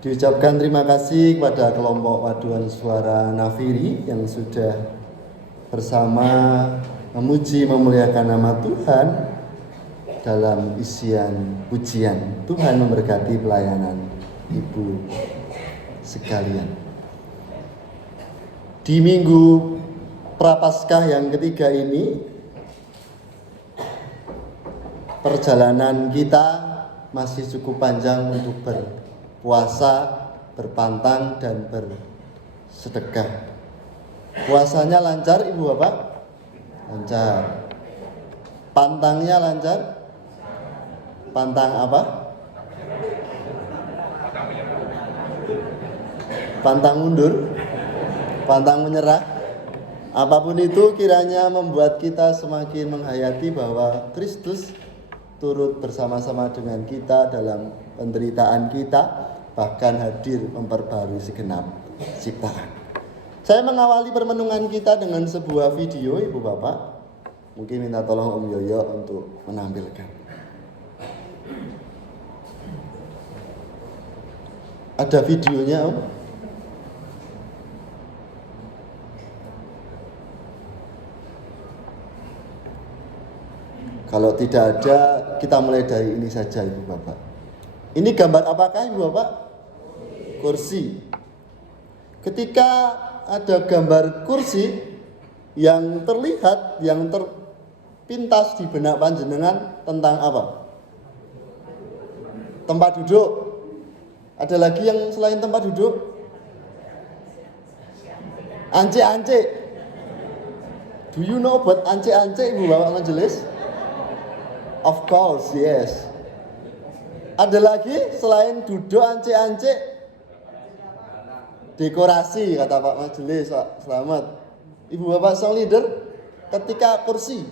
Diucapkan terima kasih kepada kelompok paduan suara Nafiri yang sudah bersama memuji memuliakan nama Tuhan dalam isian pujian. Tuhan memberkati pelayanan Ibu sekalian. Di minggu Prapaskah yang ketiga ini, perjalanan kita masih cukup panjang untuk berpuasa, berpantang, dan bersedekah. Puasanya lancar, Ibu Bapak? Lancar. Pantangnya lancar? Pantang apa? Pantang mundur? Pantang menyerah? Apapun itu kiranya membuat kita semakin menghayati bahwa Kristus turut bersama-sama dengan kita dalam penderitaan kita, bahkan hadir memperbarui segenap ciptaan. Saya mengawali permenungan kita dengan sebuah video, Ibu Bapak. Mungkin minta tolong Om Yoyo untuk menampilkan. Ada videonya, Om? Kalau tidak ada, kita mulai dari ini saja, Ibu Bapak. Ini gambar apakah, Ibu Bapak? Kursi. Ketika ada gambar kursi yang terlihat, yang terpintas di benak panjenengan tentang apa? Tempat duduk. Ada lagi yang selain tempat duduk? Ance-ance. Do you know about ance-ance, Ibu Bapak Majelis? Of course, yes. Ada lagi selain duduk ance-ance? Dekorasi, kata Pak Majelis, Pak Selamat. Ibu Bapak Song Leader, ketika kursi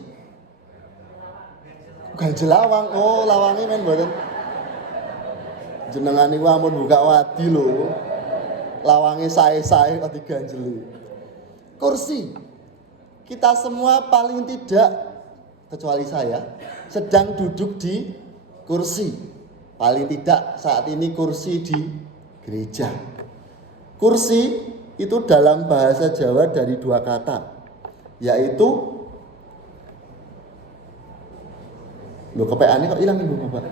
ganjel lawang, oh lawangnya men mboten. Jenengan niku ampun buka wadi lho. Lawange sae-sae kok diganjeli. Kursi. Kita semua paling tidak, kecuali saya, sedang duduk di kursi. Paling tidak saat ini kursi di gereja. Kursi itu dalam bahasa Jawa dari dua kata, yaitu, loh kepeane kok hilang Ibu Bapak?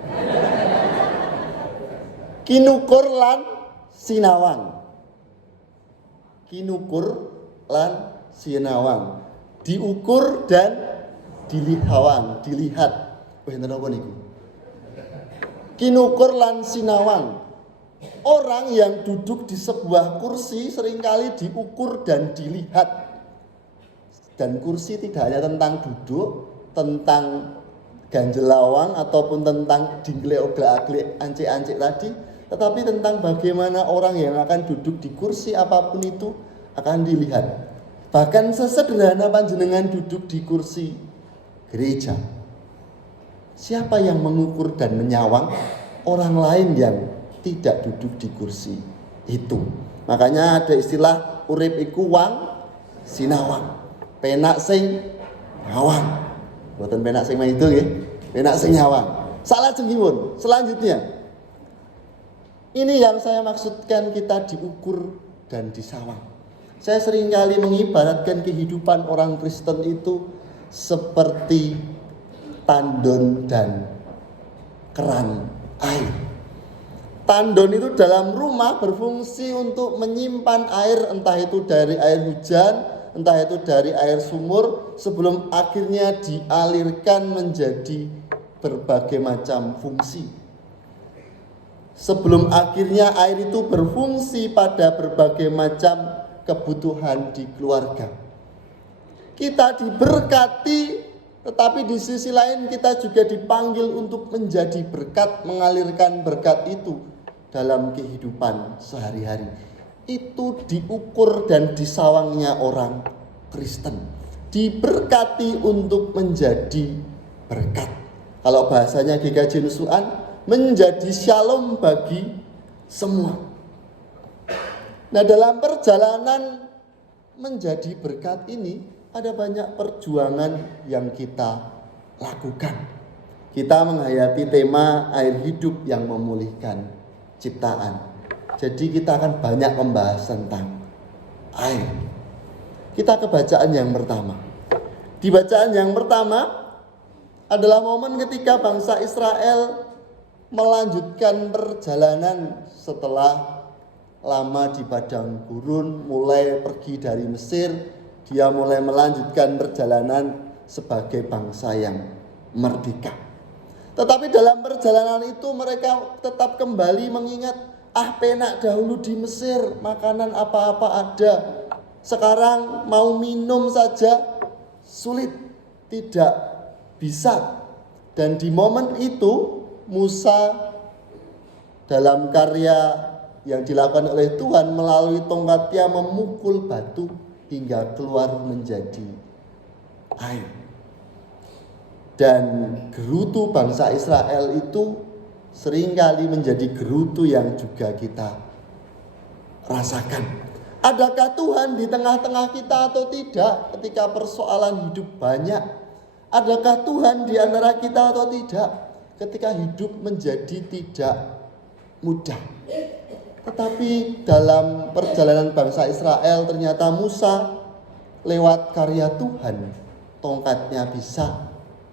Kinukur lan sinawang. Kinukur lan sinawang. Diukur dan dilihat. Enten apa niku? Kinukur lan sinawang. Orang yang duduk di sebuah kursi seringkali diukur dan dilihat. Dan kursi tidak hanya tentang duduk, tentang ganjel lawang ataupun tentang dingle-oglak-aglik ance-ance tadi, tetapi tentang bagaimana orang yang akan duduk di kursi apapun itu akan dilihat. Bahkan sesederhana panjenengan duduk di kursi gereja, siapa yang mengukur dan menyawang orang lain yang tidak duduk di kursi itu? Makanya ada istilah urip iku wang sinawang, penak sing nyawang. Mboten penak sing itu nggih, penak sing nyawang. Salah jengiwun. Selanjutnya, ini yang saya maksudkan, kita diukur dan disawang. Saya seringkali mengibaratkan kehidupan orang Kristen itu seperti tandon dan keran air. Tandon itu dalam rumah berfungsi untuk menyimpan air, entah itu dari air hujan, entah itu dari air sumur, sebelum akhirnya dialirkan menjadi berbagai macam fungsi. Sebelum akhirnya air itu berfungsi pada berbagai macam kebutuhan di keluarga. Kita diberkati, tetapi di sisi lain kita juga dipanggil untuk menjadi berkat, mengalirkan berkat itu dalam kehidupan sehari-hari. Itu diukur dan disawangnya orang Kristen. Diberkati untuk menjadi berkat. Kalau bahasanya GKJ Nusuan, menjadi shalom bagi semua. Nah, dalam perjalanan menjadi berkat ini ada banyak perjuangan yang kita lakukan. Kita menghayati tema air hidup yang memulihkan ciptaan. Jadi kita akan banyak membahas tentang air. Kita ke bacaan yang pertama. Di bacaan yang pertama adalah momen ketika bangsa Israel melanjutkan perjalanan setelah lama di padang gurun, mulai pergi dari Mesir, dia mulai melanjutkan perjalanan sebagai bangsa yang merdeka. Tetapi dalam perjalanan itu mereka tetap kembali mengingat, penak dahulu di Mesir, makanan apa-apa ada. Sekarang mau minum saja sulit, tidak bisa. Dan di momen itu Musa dalam karya yang dilakukan oleh Tuhan melalui tongkatnya memukul batu hingga keluar menjadi air. Dan gerutu bangsa Israel itu seringkali menjadi gerutu yang juga kita rasakan. Adakah Tuhan di tengah-tengah kita atau tidak ketika persoalan hidup banyak? Adakah Tuhan di antara kita atau tidak ketika hidup menjadi tidak mudah? Tetapi dalam perjalanan bangsa Israel ternyata Musa lewat karya Tuhan, tongkatnya bisa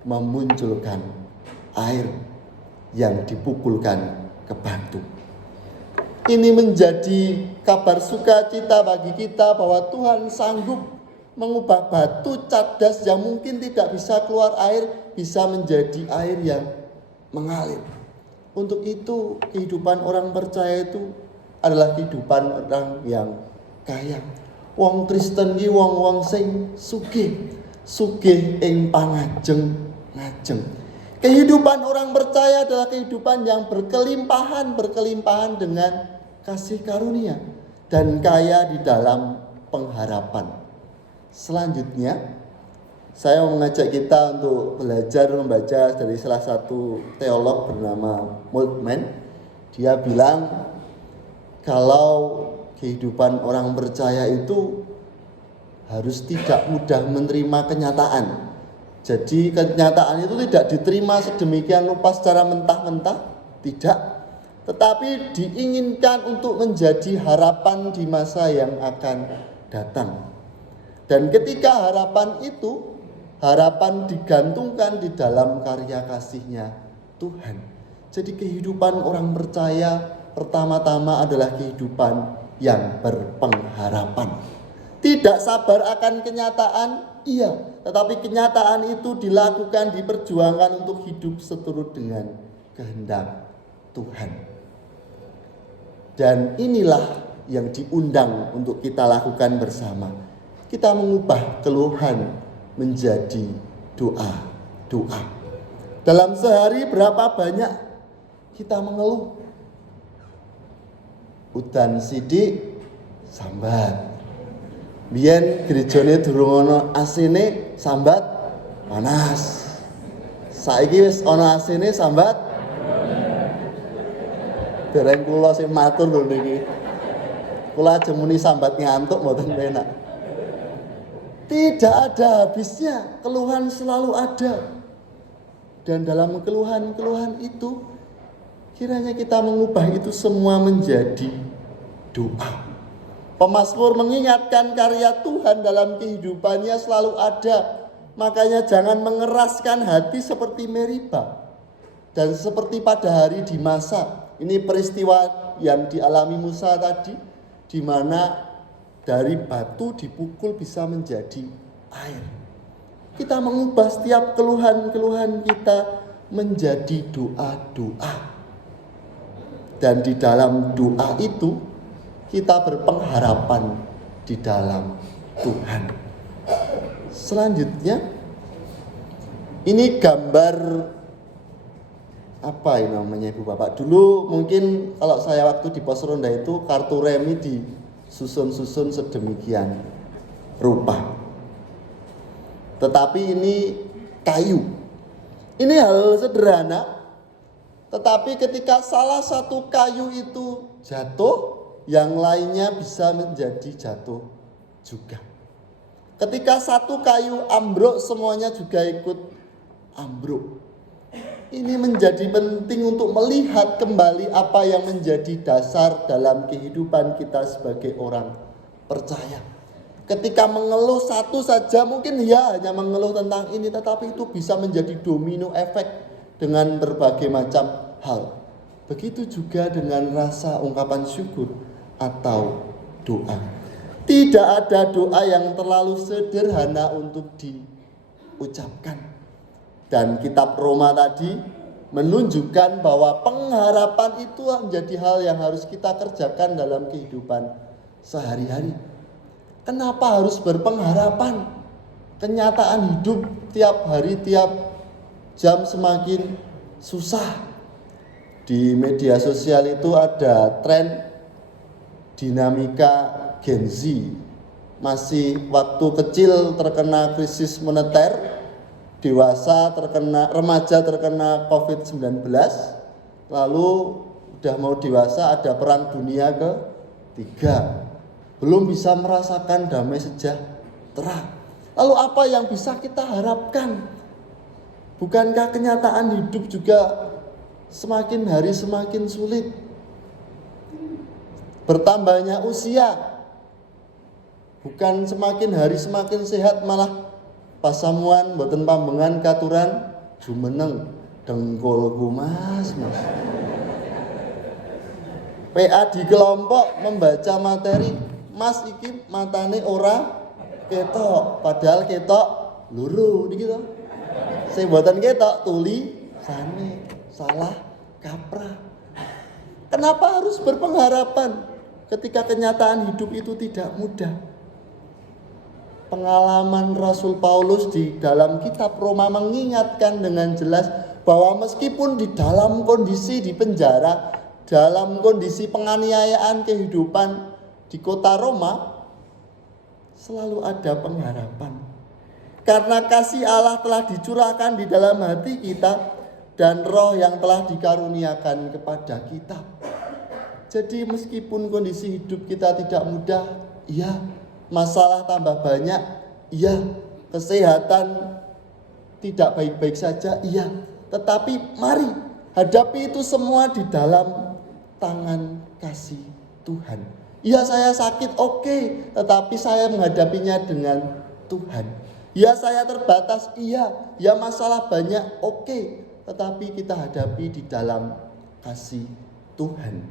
memunculkan air yang dipukulkan ke batu. Ini menjadi kabar sukacita bagi kita bahwa Tuhan sanggup mengubah batu cadas yang mungkin tidak bisa keluar air, bisa menjadi air yang mengalir. Untuk itu kehidupan orang percaya itu adalah kehidupan orang yang kaya. Wong Kristen ki wong sing sugih ing pangajeng ngajeng. Kehidupan orang percaya adalah kehidupan yang berkelimpahan dengan kasih karunia dan kaya di dalam pengharapan. Selanjutnya, saya mau mengajak kita untuk belajar membaca dari salah satu teolog bernama Moltmann. Dia bilang kalau kehidupan orang percaya itu harus tidak mudah menerima kenyataan. Jadi kenyataan itu tidak diterima sedemikian rupa secara mentah-mentah, tidak. Tetapi diinginkan untuk menjadi harapan di masa yang akan datang. Dan ketika harapan digantungkan di dalam karya kasih-Nya Tuhan. Jadi kehidupan orang percaya pertama-tama adalah kehidupan yang berpengharapan. Tidak sabar akan kenyataan, iya, tetapi kenyataan itu dilakukan, diperjuangkan untuk hidup seturut dengan kehendak Tuhan. Dan inilah yang diundang untuk kita lakukan bersama. Kita mengubah keluhan menjadi doa. Dalam sehari berapa banyak kita mengeluh? Udan sidik sambat. Biyen gerejane durung ana asine sambat panas. Saiki wis ana asine sambat. Dereng kula sing matur lho niki. Kula aja muni sambat ngantuk mboten penak. Tidak ada habisnya, keluhan selalu ada. Dan dalam keluhan-keluhan itu kiranya kita mengubah itu semua menjadi doa. Pemazmur mengingatkan karya Tuhan dalam kehidupannya selalu ada. Makanya jangan mengeraskan hati seperti Meriba. Dan seperti pada hari di Masa. Ini peristiwa yang dialami Musa tadi, di mana dari batu dipukul bisa menjadi air. Kita mengubah setiap keluhan-keluhan kita menjadi doa-doa. Dan di dalam doa itu kita berpengharapan di dalam Tuhan. Selanjutnya, ini gambar apa ini namanya Ibu Bapak? Dulu mungkin kalau saya waktu di pos ronda itu kartu remi disusun-susun sedemikian rupa. Tetapi ini kayu. Ini hal sederhana, tetapi ketika salah satu kayu itu jatuh, yang lainnya bisa menjadi jatuh juga. Ketika satu kayu ambruk, semuanya juga ikut ambruk. Ini menjadi penting untuk melihat kembali apa yang menjadi dasar dalam kehidupan kita sebagai orang percaya. Ketika mengeluh satu saja mungkin ya hanya mengeluh tentang ini, tetapi itu bisa menjadi domino efek dengan berbagai macam hal. Begitu juga dengan rasa ungkapan syukur atau doa. Tidak ada doa yang terlalu sederhana untuk diucapkan. Dan kitab Roma tadi menunjukkan bahwa pengharapan itu menjadi hal yang harus kita kerjakan dalam kehidupan sehari-hari. Kenapa harus berpengharapan? Kenyataan hidup tiap hari, tiap jam semakin susah. Di media sosial itu ada tren dinamika Gen Z. Masih waktu kecil terkena krisis moneter, dewasa terkena, remaja terkena COVID-19, lalu udah mau dewasa ada perang dunia ketiga. Belum bisa merasakan damai sejahtera. Lalu apa yang bisa kita harapkan? Bukankah kenyataan hidup juga semakin hari semakin sulit? Bertambahnya usia, bukan semakin hari semakin sehat, malah pasamuan boten pambengan katuran jumeneng dengkulku mas. PA di kelompok membaca materi, mas iki matane ora ketok, padahal ketok luru niki to. Sing mboten ketok tulisane salah kaprah. Kenapa harus berpengharapan ketika kenyataan hidup itu tidak mudah? Pengalaman Rasul Paulus di dalam kitab Roma mengingatkan dengan jelas bahwa meskipun di dalam kondisi di penjara, dalam kondisi penganiayaan kehidupan di kota Roma, selalu ada pengharapan. Karena kasih Allah telah dicurahkan di dalam hati kita dan roh yang telah dikaruniakan kepada kita. Jadi meskipun kondisi hidup kita tidak mudah, iya, masalah tambah banyak, iya, kesehatan tidak baik-baik saja, iya. Tetapi mari hadapi itu semua di dalam tangan kasih Tuhan. Ya saya sakit, oke, tetapi saya menghadapinya dengan Tuhan. Ya saya terbatas, iya. Ya masalah banyak, oke, tetapi kita hadapi di dalam kasih Tuhan.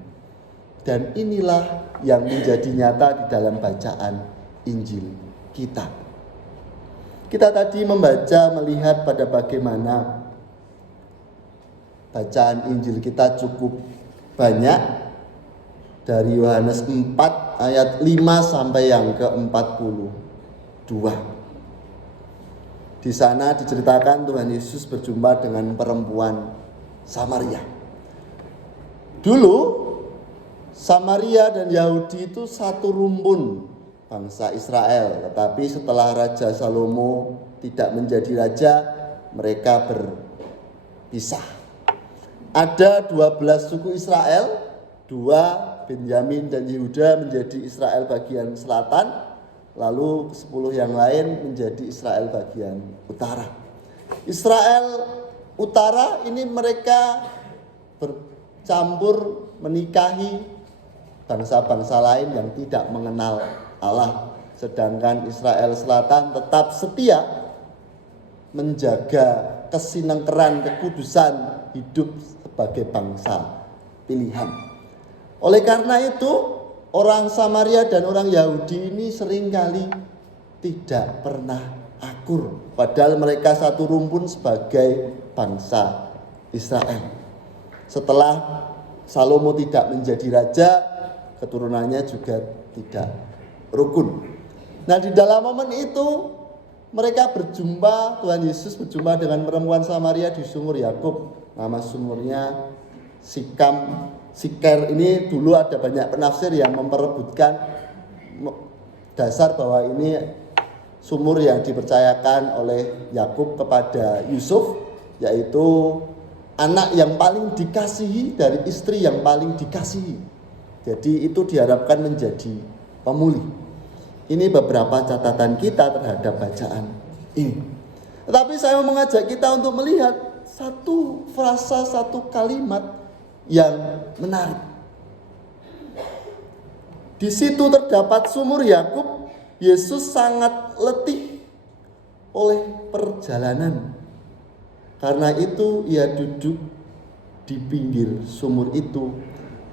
Dan inilah yang menjadi nyata di dalam bacaan Injil kita. Kita tadi membaca, melihat pada bagaimana bacaan Injil kita cukup banyak. Dari Yohanes 4 ayat 5 sampai yang ke-42. Di sana diceritakan Tuhan Yesus berjumpa dengan perempuan Samaria. Dulu Samaria dan Yahudi itu satu rumpun bangsa Israel, tetapi setelah Raja Salomo tidak menjadi raja, mereka berpisah. Ada 12 suku Israel, 2 Benyamin dan Yehuda menjadi Israel bagian selatan, lalu 10 yang lain menjadi Israel bagian utara. Israel utara ini mereka bercampur menikahi bangsa-bangsa lain yang tidak mengenal Allah, sedangkan Israel selatan tetap setia menjaga kesinengkeran, kekudusan hidup sebagai bangsa pilihan. Oleh karena itu, orang Samaria dan orang Yahudi ini seringkali tidak pernah akur, padahal mereka satu rumpun sebagai bangsa Israel. Setelah Salomo tidak menjadi raja, keturunannya juga tidak rukun. Nah, di dalam momen itu mereka berjumpa, Tuhan Yesus berjumpa dengan perempuan Samaria di sumur Yakub. Nama sumurnya Siker. Ini dulu ada banyak penafsir yang memperebutkan dasar bahwa ini sumur yang dipercayakan oleh Yakub kepada Yusuf, yaitu anak yang paling dikasihi dari istri yang paling dikasihi. Jadi itu diharapkan menjadi pemulih. Ini beberapa catatan kita terhadap bacaan ini. Tetapi saya mau mengajak kita untuk melihat satu frasa, satu kalimat yang menarik. Di situ terdapat sumur Yakub. Yesus sangat letih oleh perjalanan. Karena itu ia duduk di pinggir sumur itu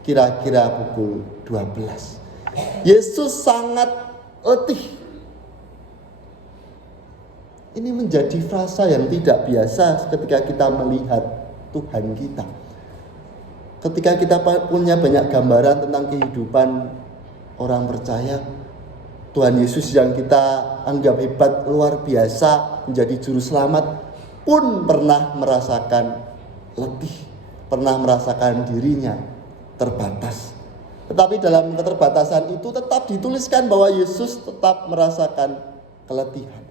kira-kira pukul 12. Yesus sangat letih. Ini menjadi frasa yang tidak biasa ketika kita melihat Tuhan kita. Ketika kita punya banyak gambaran tentang kehidupan orang percaya, Tuhan Yesus yang kita anggap hebat, luar biasa, menjadi juru selamat, pun pernah merasakan letih, pernah merasakan dirinya terbatas. Tetapi dalam keterbatasan itu tetap dituliskan bahwa Yesus tetap merasakan keletihan.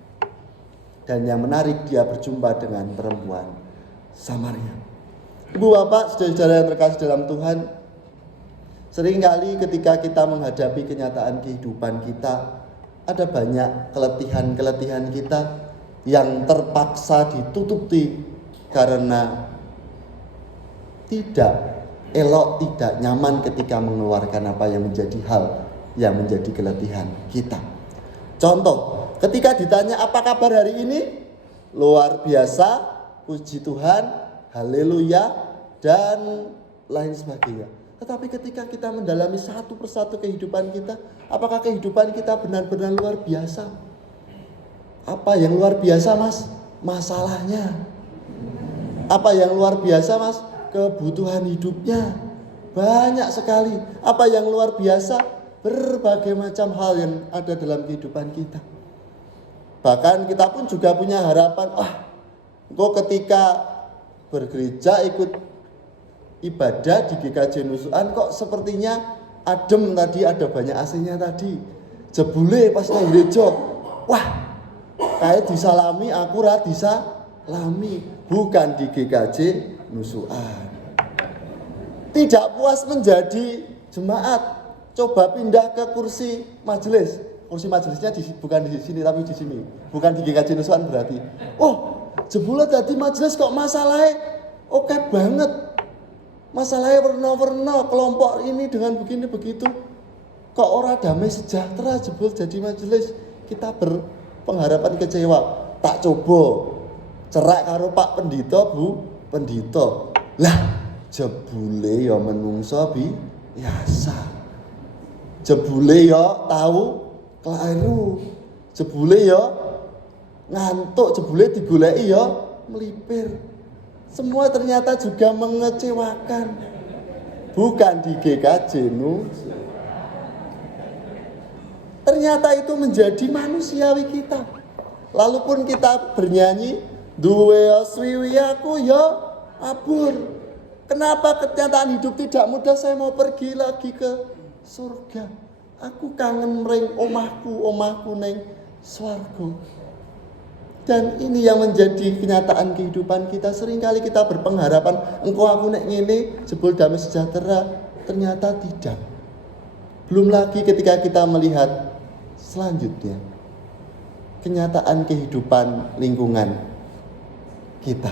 Dan yang menarik, dia berjumpa dengan perempuan Samaria. Ibu bapak, saudara-saudara yang terkasih dalam Tuhan, seringkali ketika kita menghadapi kenyataan kehidupan kita, ada banyak keletihan-keletihan kita yang terpaksa ditutupi karena tidak elok, tidak nyaman ketika mengeluarkan apa yang menjadi hal yang menjadi keletihan kita. Contoh, ketika ditanya apa kabar hari ini? Luar biasa, puji Tuhan, haleluya, dan lain sebagainya. Tetapi ketika kita mendalami satu persatu kehidupan kita, apakah kehidupan kita benar-benar luar biasa? Apa yang luar biasa, Mas? Masalahnya. Apa yang luar biasa, Mas? Kebutuhan hidupnya. Banyak sekali. Apa yang luar biasa? Berbagai macam hal yang ada dalam kehidupan kita. Bahkan kita pun juga punya harapan, kok ketika bergereja ikut ibadah di GKJ Nusukan kok sepertinya adem tadi, ada banyak AC-nya tadi. Jebule pas nang gereja, wah, kayak disalami akurat disalami, bukan di GKJ Nusukan. Tidak puas menjadi jemaat, coba pindah ke kursi majelis. Kursi majelisnya bukan di sini tapi di sini. Bukan di GKJ Nusukan berarti. Oh, jebule tadi majelis kok masalahnya oke banget. Masalahnya warna-warna, kelompok ini dengan begini begitu. Kok ora damai sejahtera jebul jadi majelis. Kita berpengharapan kecewa. Tak coba cerak karo Pak Pendito, Bu Pendito. Lah, jebule ya menungso biasa. Jebule ya tahu keliru. Jebule ya ngantuk, jebule digoleki ya melipir. Semua ternyata juga mengecewakan. Bukan di GKJ Nusukan. Ternyata itu menjadi manusiawi kita. Lalu pun kita bernyanyi, duwe swiwi aku ya abur. Kenapa kenyataan hidup tidak mudah, saya mau pergi lagi ke surga. Aku kangen mring omahku neng swarga. Dan ini yang menjadi kenyataan kehidupan kita. Seringkali kita berpengharapan, engkau aku nek ngene jebul damai sejahtera. Ternyata tidak. Belum lagi ketika kita melihat selanjutnya kenyataan kehidupan lingkungan kita.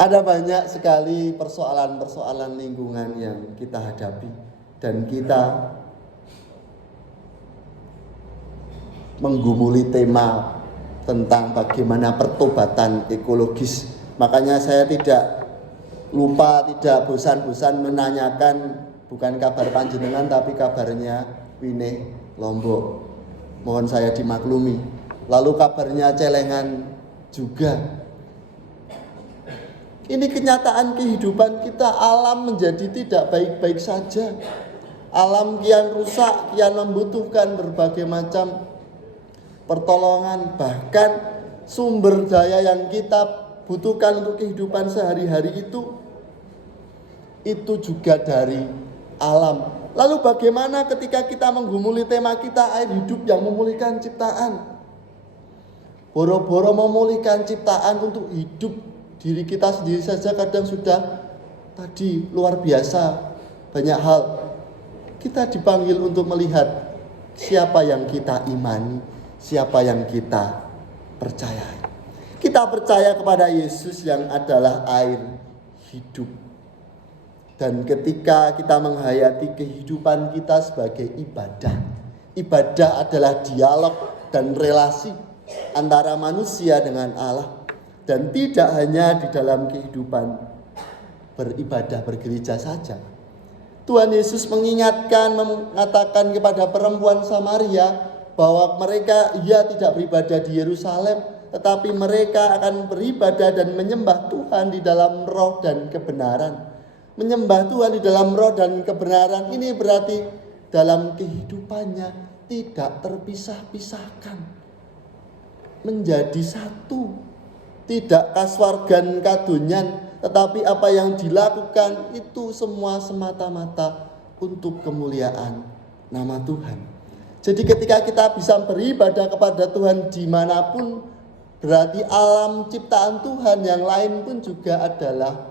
Ada banyak sekali persoalan-persoalan lingkungan yang kita hadapi. Dan kita menggumuli tema tentang bagaimana pertobatan ekologis. Makanya saya tidak bosan-bosan menanyakan bukan kabar panjenengan tapi kabarnya Wine Lombok. Mohon saya dimaklumi. Lalu kabarnya Celengan juga. Ini kenyataan kehidupan kita. Alam menjadi tidak baik-baik saja. Alam kian rusak, kian membutuhkan berbagai macam pertolongan, bahkan sumber daya yang kita butuhkan untuk kehidupan sehari-hari itu juga dari alam. Lalu bagaimana ketika kita menggumuli tema kita air hidup yang memulihkan ciptaan? Boro-boro memulihkan ciptaan untuk hidup diri kita sendiri saja kadang sudah tadi luar biasa banyak hal. Kita dipanggil untuk melihat siapa yang kita imani, siapa yang kita percayai. Kita percaya kepada Yesus yang adalah air hidup. Dan ketika kita menghayati kehidupan kita sebagai ibadah, ibadah adalah dialog dan relasi antara manusia dengan Allah. Dan tidak hanya di dalam kehidupan beribadah bergereja saja. Tuhan Yesus mengingatkan, mengatakan kepada perempuan Samaria bahwa mereka tidak beribadah di Yerusalem, tetapi mereka akan beribadah dan menyembah Tuhan di dalam roh dan kebenaran. Menyembah Tuhan di dalam roh dan kebenaran ini berarti dalam kehidupannya tidak terpisah-pisahkan, menjadi satu, tidak kaswargan kadonyan, tetapi apa yang dilakukan itu semua semata-mata untuk kemuliaan nama Tuhan. Jadi ketika kita bisa beribadah kepada Tuhan dimanapun, berarti alam ciptaan Tuhan yang lain pun juga adalah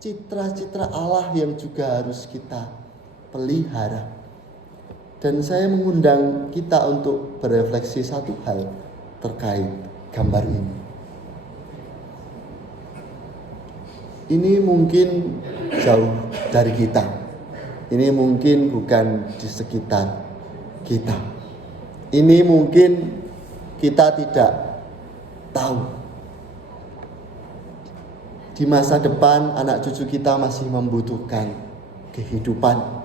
citra-citra Allah yang juga harus kita pelihara. Dan saya mengundang kita untuk berefleksi satu hal terkait gambar ini. Ini mungkin jauh dari kita. Ini mungkin bukan di sekitar kita. Ini mungkin kita tidak tahu. Di masa depan anak cucu kita masih membutuhkan kehidupan.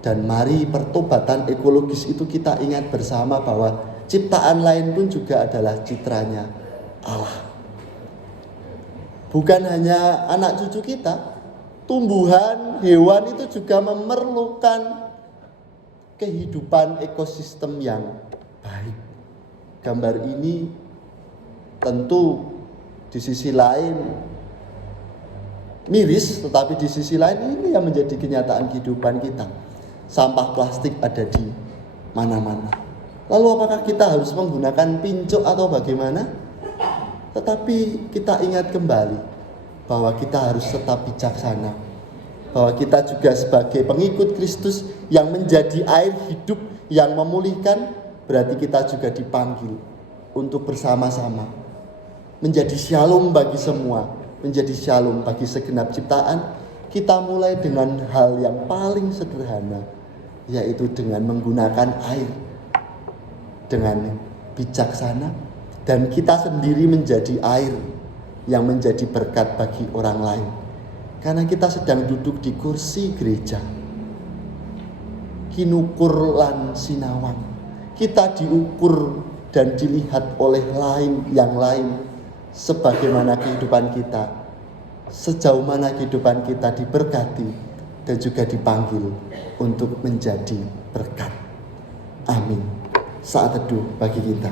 Dan mari pertobatan ekologis itu kita ingat bersama bahwa ciptaan lain pun juga adalah citranya Allah. Bukan hanya anak cucu kita, tumbuhan, hewan itu juga memerlukan kehidupan ekosistem yang baik. Gambar ini tentu di sisi lain miris, tetapi di sisi lain ini yang menjadi kenyataan kehidupan kita. Sampah plastik ada di mana-mana. Lalu apakah kita harus menggunakan pincuk atau bagaimana? Tetapi kita ingat kembali bahwa kita harus tetap bijaksana. Bahwa kita juga sebagai pengikut Kristus yang menjadi air hidup yang memulihkan, berarti kita juga dipanggil untuk bersama-sama menjadi shalom bagi semua, menjadi shalom bagi segenap ciptaan. Kita mulai dengan hal yang paling sederhana, yaitu dengan menggunakan air dengan bijaksana, dan kita sendiri menjadi air yang menjadi berkat bagi orang lain. Karena kita sedang duduk di kursi gereja, kinukur lan sinawang, kita diukur dan dilihat oleh yang lain. Sebagaimana kehidupan kita, sejauh mana kehidupan kita diberkati dan juga dipanggil untuk menjadi berkat. Amin. Saat teduh bagi kita.